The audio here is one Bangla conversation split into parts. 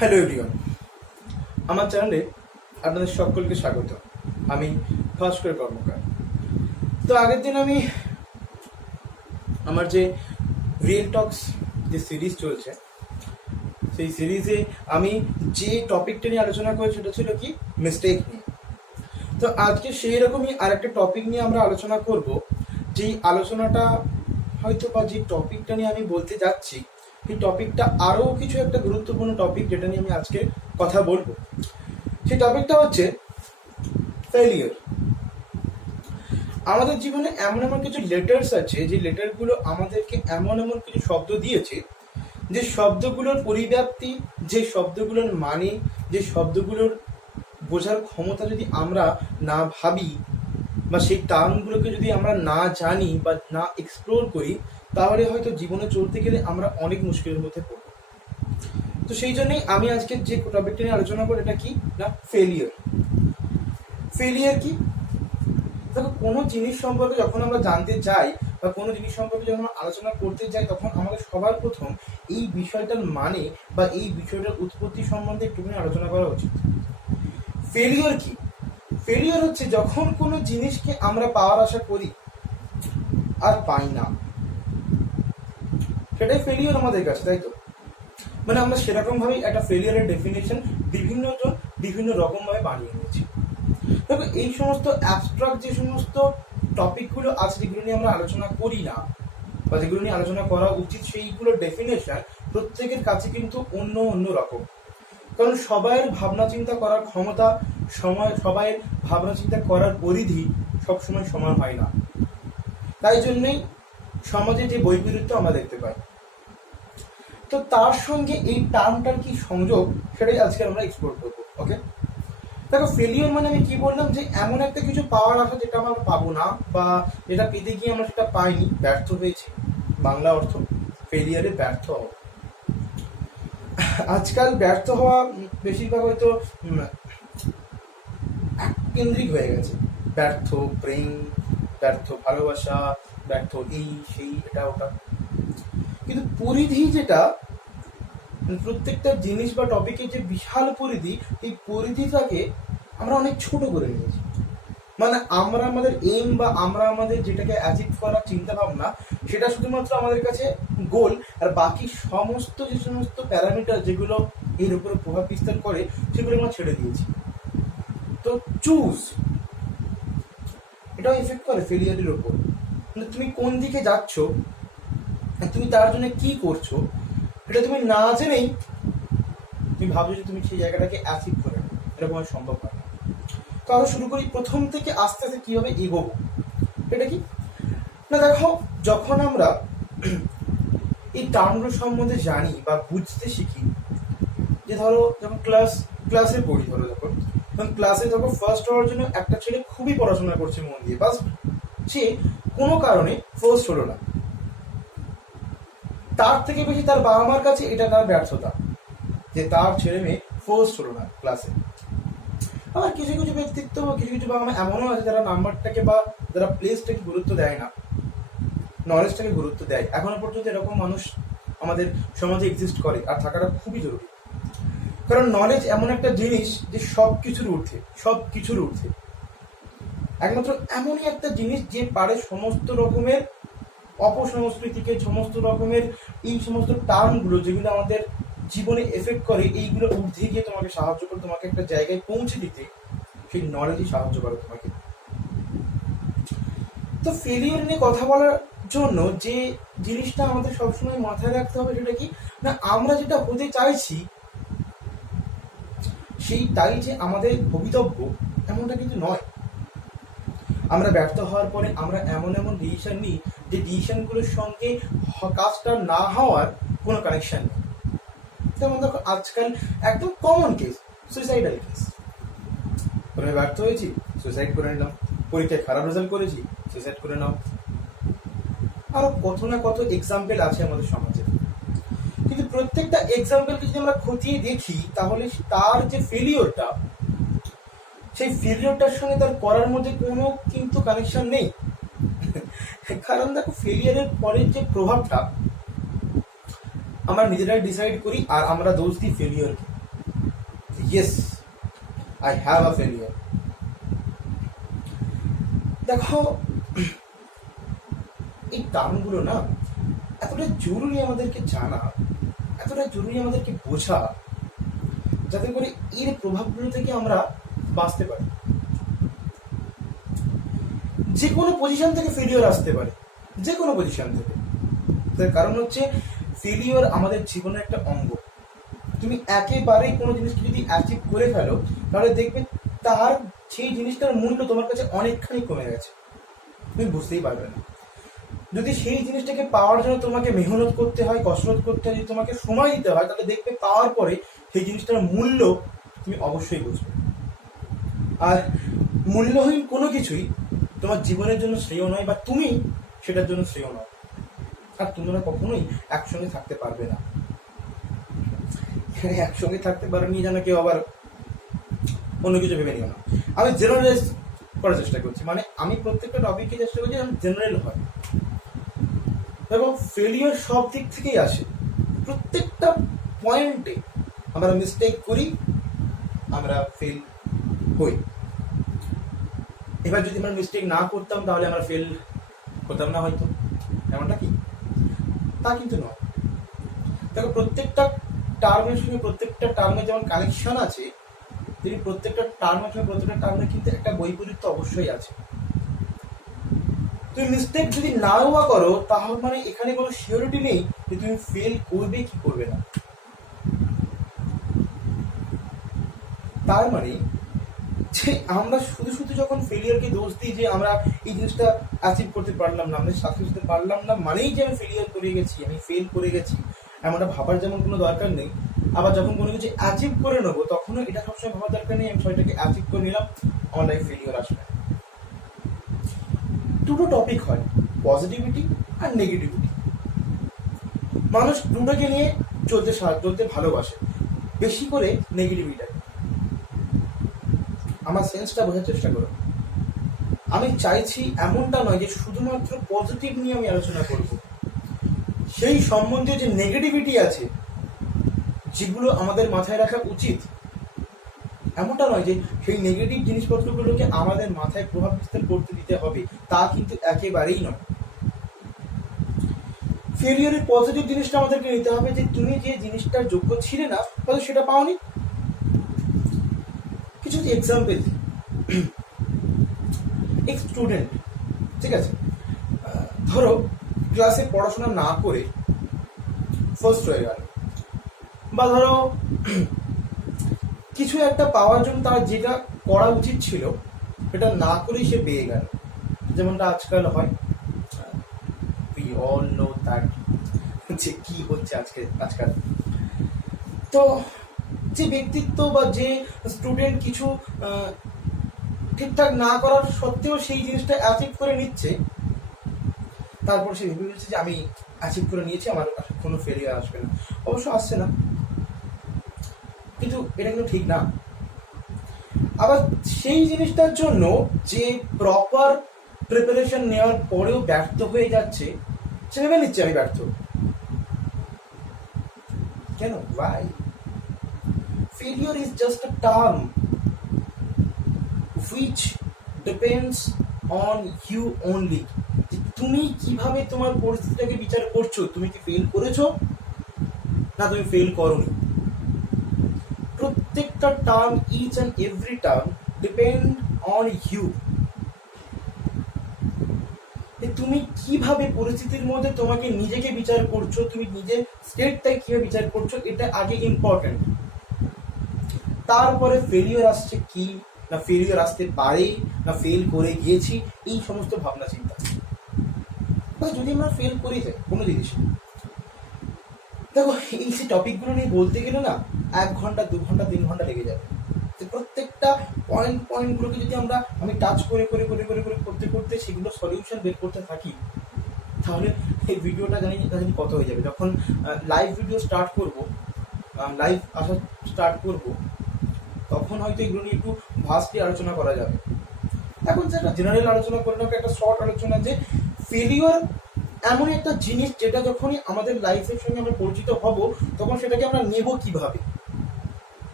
হ্যালো এভরিওয়ান, আমার চ্যানেলে আপনাদের সকলকে স্বাগত। আমি ভাস্কর কর্মকার। তো আগের দিন আমি আমার যে রিয়েল টক্স যে সিরিজ চলছে, সেই সিরিজে আমি যে টপিকটা নিয়ে আলোচনা করেছি সেটা ছিল কি মিস্টেক নিয়ে। তো আজকে সেই রকমই আর একটা টপিক নিয়ে আমরা আলোচনা করব। যেই আলোচনাটা হয়তো বা যে টপিকটা নিয়ে আমি বলতে যাচ্ছি, সেই টপিকটা আরও কিছু একটা গুরুত্বপূর্ণ টপিক, যেটা নিয়ে আমি আজকে কথা বলবো। সেই টপিকটা হচ্ছে ফেলিয়ার। আমাদের জীবনে এমন এমন কিছু লেটার্স আছে, যে লেটারগুলো আমাদেরকে এমন এমন কিছু শব্দ দিয়েছে, যে শব্দগুলোর পরিব্যাপ্তি, যে শব্দগুলোর মানে, যে শব্দগুলোর বোঝার ক্ষমতা যদি আমরা না ভাবি, বা সেই টার্মগুলোকে যদি আমরা না জানি বা না এক্সপ্লোর করি, তাহলে হয়তো জীবনে চলতে গেলে আমরা অনেক মুশকিলের মধ্যে পড়ব। তো সেই জন্যই আমি আজকে যে টপিকটা নিয়ে আলোচনা করি, এটা কি না ফেলিয়ার। ফেলিয়ার কি? দেখো, কোনো জিনিস সম্পর্কে যখন আমরা জানতে যাই বা কোনো জিনিস সম্পর্কে যখন আমরা আলোচনা করতে যাই, তখন আমাদের সবার প্রথম এই বিষয়টার মানে বা এই বিষয়টার উৎপত্তি সম্বন্ধে একটুখানি আলোচনা করা উচিত। ফেলিয়ার কি? ফেলিয়ার হচ্ছে যখন কোনো জিনিসকে আমরা পাওয়ার আশা করি আর পাই না, সেটাই ফেলিয়ার আমাদের কাছে, তাই তো? মানে আমরা সেরকম ভাবেই একটা ফেলিয়ারের ডেফিনেশন বিভিন্ন জন বিভিন্ন রকম ভাবে বানিয়ে নিয়েছি। তবে এই সমস্ত অ্যাবস্ট্রাক্ট যে সমস্ত টপিকগুলো আছে, যেগুলো নিয়ে আমরা আলোচনা করি না বা যেগুলো নিয়ে আলোচনা করা উচিত, সেইগুলোর ডেফিনেশন প্রত্যেকের কাছে কিন্তু অন্য অন্য রকম। কারণ সবাইয়ের ভাবনা চিন্তা করার ক্ষমতা, সবাইয়ের ভাবনা চিন্তা করার পরিধি সবসময় সমান হয় না। তাই জন্যই সমাজে যে বৈপরীত্য আমরা দেখতে পাই। তো তার সঙ্গে এই টার্মটার কি সংযোগ, সেটাই আজকে আমরা এক্সপ্লোর করবো। ওকে, দেখো, ফেলিওর মানে আমি কি বললাম, যে এমন একটা কিছু পাওয়ার আশা যেটা আমরা পাবো না, বা যেটা পেতে গিয়ে আমরা সেটা পাইনি, ব্যর্থ হয়েছি। বাংলা অর্থ ফেলিয়ারে ব্যর্থ হওয়া। আজকাল ব্যর্থ হওয়া বেশিরভাগ হয়তো কেন্দ্রিক হয়ে গেছে। ব্যর্থ প্রেম, ব্যর্থ ভালোবাসা, ব্যর্থ এই সেই এটা ওটা। কিন্তু পরিধি যেটা, প্রত্যেকটা জিনিস বা টপিকের যে বিশাল পরিধি, এই পরিধিটাকে আমরা অনেক ছোট করে নিয়েছি। মানে আমরা আমাদের এম বা আমরা আমাদের যেটাকে অ্যাচিভ করার চিন্তা ভাবনা, সেটা শুধুমাত্র আমাদের কাছে গোল, আর বাকি সমস্ত যে সমস্ত প্যারামিটার যেগুলো এর উপরে প্রভাব বিস্তার করে, সেগুলো আমরা ছেড়ে দিয়েছি। তো চুজ, এটাও এফেক্ট করে ফেলিয়ারের উপর। মানে তুমি কোন দিকে যাচ্ছ, তুমি তার জন্য কি করছো, এটা তুমি না জেনেই তুমি ভাবছো যে তুমি সেই জায়গাটাকে অ্যাচিভ করে নেবে। এরকম সম্ভব হয় না। তো আমরা শুরু করি প্রথম থেকে, আস্তে আস্তে কিভাবে এগোবো। এটা কি না, দেখো, যখন আমরা এই টার্মগুলো সম্বন্ধে জানি বা বুঝতে শিখি, যে ধরো যখন ক্লাসে পড়ি, যখন ক্লাসে ফার্স্ট হওয়ার জন্য একটা ছেলে খুবই পড়াশোনা করছে মন দিয়ে, বাস সে কোনো কারণে ফার্স্ট হলো না, তার থেকে বেশি তার বাবা মার কাছে এটা তার ব্যর্থতা, যে তার ছেলে মেয়ে ফার্স্ট হলো না ক্লাসে। আবার কিছু কিছু ব্যক্তিত্ব বা কিছু কিছু বাবা মা এমনও আছে যারা নাম্বারটাকে বা যারা প্লেসটাকে গুরুত্ব দেয় না, নলেজটাকে গুরুত্ব দেয়। এখনো পর্যন্ত এরকম মানুষ আমাদের সমাজে এক্সিস্ট করে, আর থাকাটা খুবই জরুরি। কারণ নলেজ এমন একটা জিনিস যে সব কিছুর ঊর্ধ্বে একমাত্র এমনই একটা জিনিস যে পারে সমস্ত রকমের অপসংস্কৃতিকে, সমস্ত রকমের এই সমস্ত টার্মগুলো যেগুলো আমাদের জীবনে এফেক্ট করে, এইগুলো ঊর্ধ্বে গিয়ে তোমাকে সাহায্য করে, তোমাকে একটা জায়গায় পৌঁছে দিতে সেই নলেজই সাহায্য করে তোমাকে। তো ফেলিয়ার নিয়ে কথা বলার জন্য যে জিনিসটা আমাদের সবসময় মাথায় রাখতে হবে, সেটা কি না, আমরা যেটা হতে চাইছি সেইটাই যে আমাদের ভবিতব্য, এমনটা কিন্তু নয়। আমরা ব্যর্থ হওয়ার পরে আমরা এমন এমন ডিসিশন নিই, যে ডিসিশনগুলোর সঙ্গে কাজটা না হওয়ার কোনো কানেকশন নেই। যেমন দেখো, আজকাল একদম কমন কেস, সুইসাইডাল কেস। প্রথমে ব্যর্থ হয়েছি, সুইসাইড করে নিলাম। পরীক্ষায় খারাপ রেজাল্ট করেছি, সুইসাইড করে নাও। আরো কত না কত এক্সাম্পল আছে আমাদের সমাজে। কিন্তু প্রত্যেকটা এক্সাম্পলকে যদি আমরা খতিয়ে দেখি, তাহলে তার যে ফেলিওরটা, সেই ফেলিওরটার সঙ্গে তার করার মধ্যে কোনো কিন্তু কানেকশন নেই। কারণ দেখো, ফেলিয়ারের পরের যে প্রভাবটা আমরা নিজেরাই ডিসাইড করি, আর আমরা দোষ দিই ফেলিওরকে। Yes, I have a failure. দেখো, এই টার্মগুলো না এতটা জরুরি আমাদেরকে জানা, এতটা জরুরি আমাদেরকে বোঝা, যাতে করে এর প্রভাবগুলো থেকে আমরা বাঁচতে পারি। যে কোনো পজিশন থেকে ফেলিওর আসতে পারে, যে কোনো পজিশন থেকে। তার কারণ হচ্ছে ফেলিওর আমাদের জীবনের একটা অঙ্গ। তুমি একেবারেই কোনো জিনিসকে যদি অ্যাচিভ করে ফেলো, তাহলে দেখবে তার সেই জিনিসটার মূল্য তোমার কাছে অনেকখানি কমে গেছে, তুমি বুঝতেই পারবে না। যদি সেই জিনিসটাকে পাওয়ার জন্য তোমাকে মেহনত করতে হয়, কসরত করতে হয়, যদি তোমাকে সময় দিতে হয়, তাহলে দেখবে পাওয়ার পরে সেই জিনিসটার মূল্য তুমি অবশ্যই বুঝবে। আর মূল্যহীন কোনো কিছুই তোমার জীবনের জন্য শ্রেয় নয়, বা তুমি সেটার জন্য শ্রেয় নয়। আর তোমরা কখনোই একসঙ্গে থাকতে পারবে না। একসঙ্গে থাকতে পারেনি যেন কেউ আবার অন্য কিছু ভেবে নিও না। আমি জেনারেলাইজ করার চেষ্টা করছি, মানে আমি প্রত্যেকটা টপিককে চেষ্টা করছি যেন জেনারেল হয়। এবং ফেলিওর সব দিক থেকেই আসে, প্রত্যেকটা পয়েন্টে আমরা মিস্টেক করি, আমরা ফেল হই। এবার যদি আমরা মিস্টেক না করতাম তাহলে আমরা ফেল হতাম না হয়তো, এমনটা কি? তা কিন্তু নয়। দেখো, প্রত্যেকটা টার্মের সঙ্গে প্রত্যেকটা টার্মের যেমন কানেকশন আছে, তেমনি প্রত্যেকটা টার্মের সঙ্গে প্রত্যেকটা টার্মের কিন্তু একটা বৈপরীত্য অবশ্যই আছে। তুমি মিস্টেক যদি নাও বা করো, তাহলে মানে এখানে কোনো সিওরিটি নেই যে তুমি ফেল করবে কি করবে না। তার মানে যে আমরা শুধু শুধু যখন ফেলিয়ারকে দোষ দিই যে আমরা এই জিনিসটা অ্যাচিভ করতে পারলাম না, আমরা সাকসেস হতে পারলাম না, মানেই যে আমি ফেলিয়ার করে গেছি, আমি ফেল করে গেছি, এমনটা ভাবার যেমন কোনো দরকার নেই। আবার যখন কোনো কিছু অ্যাচিভ করে নেবো, তখনও এটা সবসময় ভাবার দরকার নেই আমি সেটাকে অ্যাচিভ করে নিলাম, আমার লাইফ ফেলিয়ার আসবে। দুটো টপিক হয়, পজিটিভিটি আর নেগেটিভিটি। মানুষ দুটোকে নিয়ে চলতে ভালোবাসে, বেশি করে নেগেটিভিটি। আমার সেন্সটা বোঝার চেষ্টা করো। আমি চাইছি এমনটা নয় যে শুধুমাত্র পজিটিভ নিয়ে আমি আলোচনা করব, সেই সম্বন্ধে যে নেগেটিভিটি আছে যেগুলো আমাদের মাথায় রাখা উচিত, এমনটা নয় যে সেই নেগেটিভ জিনিসপত্রগুলোকে আমাদের মাথায় প্রভাব বিস্তার করতে দিতে হবে, তা কিন্তু একেবারেই নয়। ফেলিয়ারের পজিটিভ জিনিসটা আমাদেরকে নিতে হবে যে তুমি যে জিনিসটার যোগ্য ছিলে না, হয়তো সেটা পাওনি। কিছু এক্সাম্পল, এক স্টুডেন্ট, ঠিক আছে, ধরো ক্লাসে পড়াশোনা না করে ফার্স্ট হয়ে গেল, বা ধরো কিছু একটা পাওয়ার জন্য তার যেটা করা উচিত ছিল সেটা না করেই সে পেয়ে গেল, যেমনটা আজকাল হয়। উই অল নো দ্যাট যে কি হচ্ছে আজকাল। তো যে ব্যক্তিত্ব বা যে স্টুডেন্ট কিছু ঠিকঠাক না করার সত্ত্বেও সেই জিনিসটা অ্যাচিভ করে নিচ্ছে, তারপর সে ভেবে বলছে যে আমি অ্যাচিভ করে নিয়েছি, আমার কোনো ফেলিয়ার আসবে না। অবশ্য আসছে না, কিন্তু এটা কিন্তু ঠিক না। আবার সেই জিনিসটার জন্য যে প্রপার প্রিপারেশন নেওয়ার পরেও ব্যর্থ হয়ে যাচ্ছে, সে ভেবে নিচ্ছে আমি ব্যর্থ। কেন? Why? Failure is just a term which depends on you only. তুমি কিভাবে তোমার পরিস্থিতিটাকে বিচার করছো, তুমি কি ফেল করেছো না তুমি ফেল করোনি। প্রত্যেকটা term, each and every term depend on you. তুমি কিভাবে পরিস্থিতির মধ্যে তোমাকে নিজেকে বিচার করছো, তুমি নিজের স্টেটটাই কিভাবে বিচার করছো, এটা আগে ইম্পর্টেন্ট। তারপরে ফেলিওর আসছে কি না, ফেলিওর আসতে পারে না, ফেল করে গিয়েছি, এই সমস্ত ভাবনা চিন্তা। যদি আমরা ফেল করে যাই কোনো জিনিসে, দেখো এই যে টপিকগুলো নিয়ে বলতে গেলে না 1 ঘন্টা 2 ঘন্টা 3 ঘন্টা লেগে যাবে। প্রত্যেকটা পয়েন্টগুলোকে যদি আমি টাচ করে করে করে করে করে করতে করতে সেগুলো সলিউশন বের করতে থাকি, তাহলে এই ভিডিওটা জানি কত হয়ে যাবে। যখন লাইভ ভিডিও স্টার্ট করব, লাইভ আসা স্টার্ট করব, তখন হয়তো এগুলো নিয়ে একটু ভাস্টলি আলোচনা করা যাবে। এখন যেটা জেনারেল আলোচনা করে নেবো, একটা শর্ট আলোচনা, যে ফেলিওর এমন একটা জিনিস যেটা যখনই আমাদের লাইফের সঙ্গে আমরা পরিচিত হব, তখন সেটাকে আমরা নেব কিভাবে।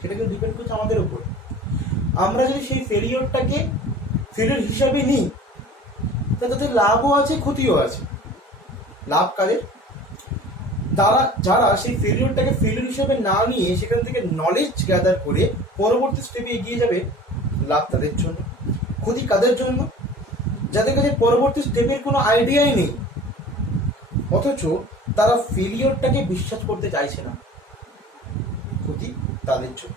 সেটা কিন্তু ডিপেন্ড করছে আমাদের উপর। আমরা যদি সেই ফেলিওরটাকে ফেলিওর হিসাবে নিই, তাতে লাভও আছে ক্ষতিও আছে। লাভ কাদের? যারা সেই ফেলিওরটাকে ফেলিওর হিসাবে না নিয়ে সেখান থেকে নলেজ গ্যাদার করে পরবর্তী স্টেপে এগিয়ে যাবে, লাভ তাদের জন্য। ক্ষতি কাদের জন্য? যাদের কাছে পরবর্তী স্টেপের কোনো আইডিয়াই নেই, অথচ তারা ফেলিওরটাকে বিশ্বাস করতে চাইছে না, ক্ষতি তাদের জন্য।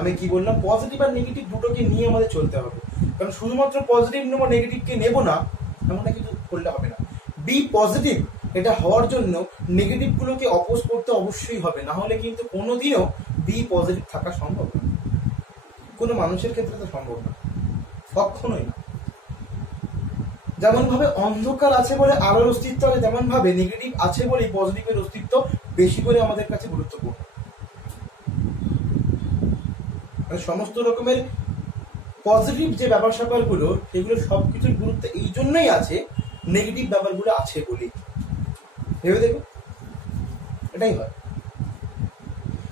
আমি কি বললাম, পজিটিভ আর নেগেটিভ দুটোকে নিয়ে আমাদের চলতে হবে। কারণ শুধুমাত্র পজিটিভ নেবো নেগেটিভকে নেবো না এমনটা কিছু করলে হবে না। বি পজিটিভ এটা হওয়ার জন্য নেগেটিভগুলোকে অপোজ করতে অবশ্যই হবে, না হলে কিন্তু কোনোদিনও বি পজিটিভ থাকা সম্ভব না। কোনো মানুষের ক্ষেত্রে তো সম্ভব না, কখনোই না। যেমন ভাবে অন্ধকার আছে বলে আলোর অস্তিত্ব আছে, তেমন ভাবে নেগেটিভ আছে বলে পজিটিভের অস্তিত্ব বেশি করে আমাদের কাছে গুরুত্বপূর্ণ। সমস্ত রকমের পজিটিভ যে ব্যাপার স্যাপারগুলো, সেগুলো সবকিছুর গুরুত্ব এই জন্যই আছে, নেগেটিভ ব্যাপারগুলো আছে বলে। ভেবে দেখো, এটাই হয়।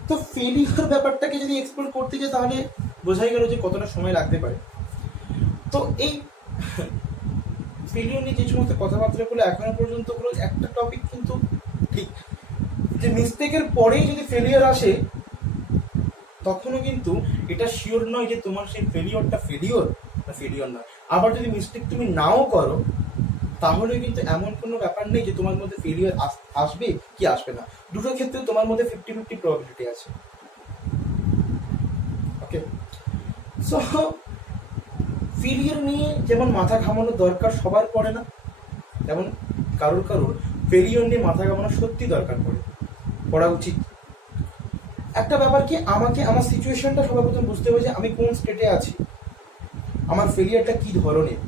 তো ফেলিওর ব্যাপারটাকে যদি এক্সপ্লোর করতে যাই তাহলে বোঝাই গেল যে কতটা সময় লাগতে পারে। তো এই ফেলিওর নিয়ে যে সমস্ত কথাবার্তাগুলো এখনো পর্যন্ত হলো, একটা টপিক কিন্তু ঠিক, যে মিস্টেকের পরেই যদি ফেলিওর আসে তখনও কিন্তু এটা শিওর নয় যে তোমার সেই ফেলিওরটা ফেলিওর না ফেলিওর নয়। আবার যদি মিস্টেক তুমি নাও করো তাহলে কিন্তু এমন কোনো ব্যাপার নেই যে তোমার মধ্যে ফেলিওর আসবে কি আসবে না। দুটো ক্ষেত্রে তোমার মধ্যে 50-50 প্রবাবিলিটি আছে। ওকে, সো ফেলিওর নিয়ে যেমন মাথা ঘামানোর দরকার সবার পড়ে না, যেমন কারোর ফেলিওর নিয়ে মাথা ঘামানো সত্যি দরকার পড়া উচিত। একটা ব্যাপার কি, আমাকে আমার সিচুয়েশনটা সবার প্রথম বুঝতে হবে যে আমি কোন স্টেটে আছি, আমার ফেলিয়ারটা কি ধরনের,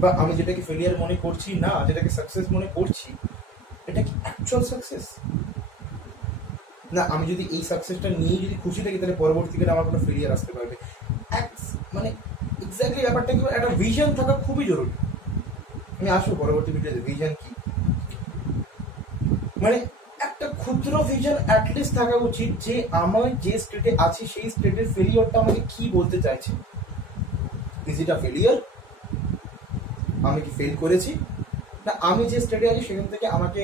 বা আমি যেটাকে ফেলিয়ার মনে করছি না যেটাকে সাকসেস মনে করছি, এটা কি অ্যাকচুয়াল সাকসেস না। আমি যদি এই সাকসেসটা নিয়ে যদি খুশি থাকি তাহলে পরবর্তীকালে আমার কোনো ফেলিয়ার আসতে পারবে। মানে এক্স্যাক্টলি ব্যাপারটা কি, একটা ভিশন থাকা খুবই জরুরি। আমি আসবো পরবর্তী ভিডিওতে ভিশন কি, মানে একটা ক্ষুদ্র ভিশন অ্যাটলিস্ট থাকা উচিত যে আমার যে স্টেটে আছি সেই স্টেটের ফেলিওরটা আমাকে কি বলতে চাইছে। Is it a failure? আমি কি ফেল করেছি, না আমি যে স্টেটে আছি সেখান থেকে আমাকে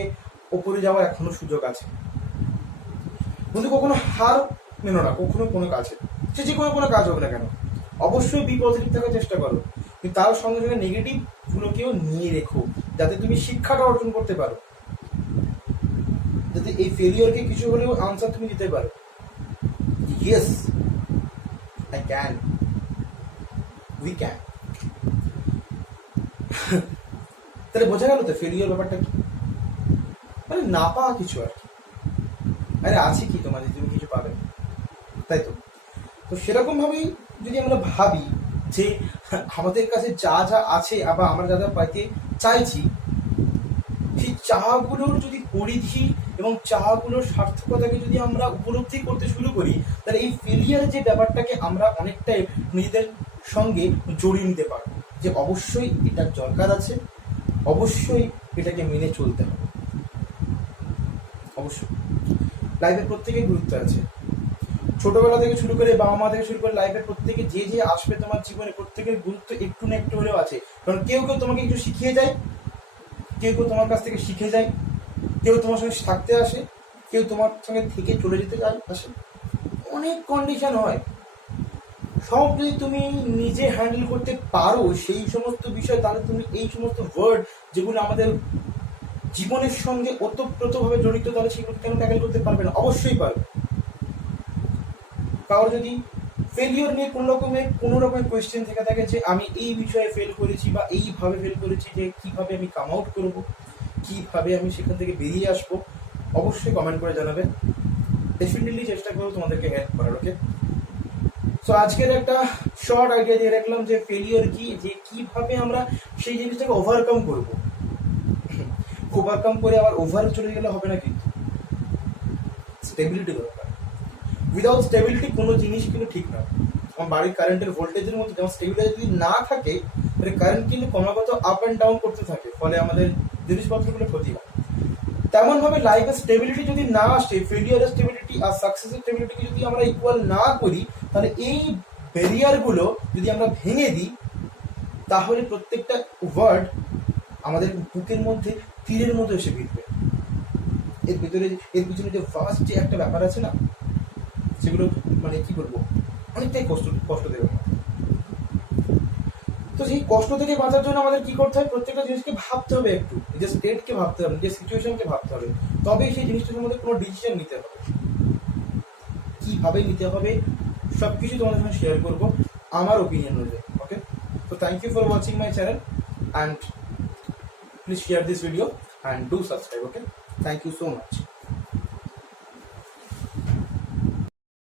ওপরে যাওয়ার এখনো সুযোগ আছে। কিন্তু কখনো হার মেনো না কখনো কোনো কাজে, সে যে কোনো কাজ হোক না কেন, অবশ্যই বি পজিটিভ থাকার চেষ্টা করো, কিন্তু তার সঙ্গে সঙ্গে নেগেটিভ গুলোকেও নিয়ে রেখো যাতে তুমি শিক্ষাটা অর্জন করতে পারো, যাতে এই ফেলিওরকে কিছু হলেও আনসার তুমি দিতে পারো। Yes, I can, we can. তাহলে বোঝা গেল তো ফেলিওর ব্যাপারটা কি, মানে না পাওয়া কিছু আর কি। আরে আছে কি তোমার যে তুমি কিছু পাবে, তাই তো। তো সেরকম ভাবেই যদি আমরা ভাবি যে আমাদের কাছে যা যা আছে আবার আমরা যা যা পাইতে চাইছি, সেই চাহগুলোর যদি পরিধি এবং চাহগুলোর সার্থকতাকে যদি আমরা উপলব্ধি করতে শুরু করি, তাহলে এই ফেলিয়ার যে ব্যাপারটাকে আমরা অনেকটাই নিজেদের সঙ্গে জড়িয়ে নিতে পারবো, যে অবশ্যই এটার দরকার আছে, অবশ্যই এটাকে মেনে চলতে হবে। অবশ্যই লাইফের প্রত্যেকের গুরুত্ব আছে, ছোটবেলা থেকে শুরু করে বাবা মা থেকে শুরু করে লাইফের প্রত্যেকে যে যে আসবে তোমার জীবনে, প্রত্যেকের গুরুত্ব একটু না একটু হলেও আছে। কারণ কেউ কেউ তোমাকে একটু শিখিয়ে যায়, কেউ কেউ তোমার কাছ থেকে শিখে যায়, কেউ তোমার সঙ্গে থাকতে আসে, কেউ তোমার সঙ্গে থেকে চলে যেতে আসে, অনেক কন্ডিশন হয়। সব যদি তুমি নিজে হ্যান্ডেল করতে পারো সেই সমস্ত বিষয়, তাহলে তুমি এই সমস্ত ওয়ার্ড যেগুলো আমাদের জীবনের সঙ্গে ওতপ্রোতভাবে জড়িত, তাহলে সেগুলো কেন ট্যাকেল করতে পারবে না? অবশ্যই পারবে। কারণ যদি ফেলিওর নিয়ে কোনো রকমের কোয়েশ্চেন থেকে থাকে যে আমি এই বিষয়ে ফেল করেছি বা এইভাবে ফেল করেছি, যে কিভাবে আমি কাম আউট করবো, কিভাবে আমি সেখান থেকে বেরিয়ে আসবো, অবশ্যই কমেন্ট করে জানাবেন। ডেফিনেটলি চেষ্টা করবো তোমাদেরকে হেল্প করার। ওকে, সো আজকের একটা শর্ট আইডিয়া দিয়ে রাখলাম যে ফেলিওর কি, যে কিভাবে আমরা সেই জিনিসটাকে ওভারকাম করবো। ওভারকাম করে আবার ওভার চলে গেলে হবে না, কিন্তু স্টেবিলিটি দরকার। উইদাউট স্টেবিলিটি কোনো জিনিস কিন্তু ঠিক না। আমার বাড়ির কারেন্টের ভোল্টেজের মধ্যে যেমন স্টেবিলিটি যদি না থাকে, তাহলে কারেন্ট কিন্তু ক্রমাগত আপ অ্যান্ড ডাউন করতে থাকে, ফলে আমাদের জিনিসপত্রগুলো ক্ষতি হয়। তেমনভাবে লাইফের স্টেবিলিটি যদি না আসে, ফেলিয়ারের স্টেবিলিটি আর সাকসেসের স্টেবিলিটিকে যদি আমরা ইকুয়াল না করি, তাহলে এই ব্যারিয়ারগুলো যদি আমরা ভেঙে দিই, তাহলে প্রত্যেকটা ওয়ার্ড আমাদের বুকের মধ্যে তীরের মতো এসে ভিড়বে। এর পিছনে যে ফার্স্ট যে একটা ব্যাপার আছে না, সেগুলো মানে কি বলবো, অনেকটাই কষ্ট দেবে। তো সেই কষ্ট থেকে বাঁচার জন্য আমাদের কি করতে হবে, প্রত্যেকটা জিনিসকে ভাবতে হবে, একটু নিজের স্টেটকে ভাবতে হবে, নিজের সিচুয়েশনকে ভাবতে হবে, তবেই সেই জিনিসটার সম্বন্ধে কোনো ডিসিশন নিতে হবে। কিভাবে নিতে হবে সব কিছু তোমাদের সঙ্গে শেয়ার করবো আমার ওপিনিয়ন অনুযায়ী। ওকে, তো thank you for watching my channel and please share this video and do subscribe. Okay, thank you so much.